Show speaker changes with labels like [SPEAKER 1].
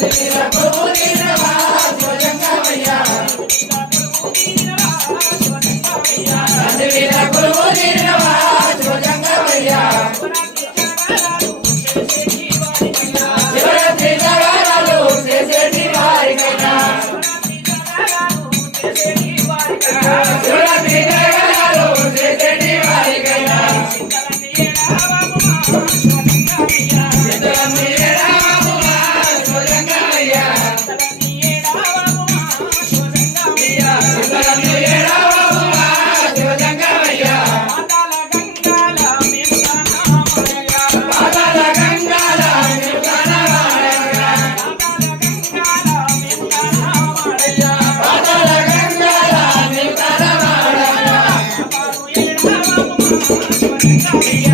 [SPEAKER 1] Gracias. చెప్పాలి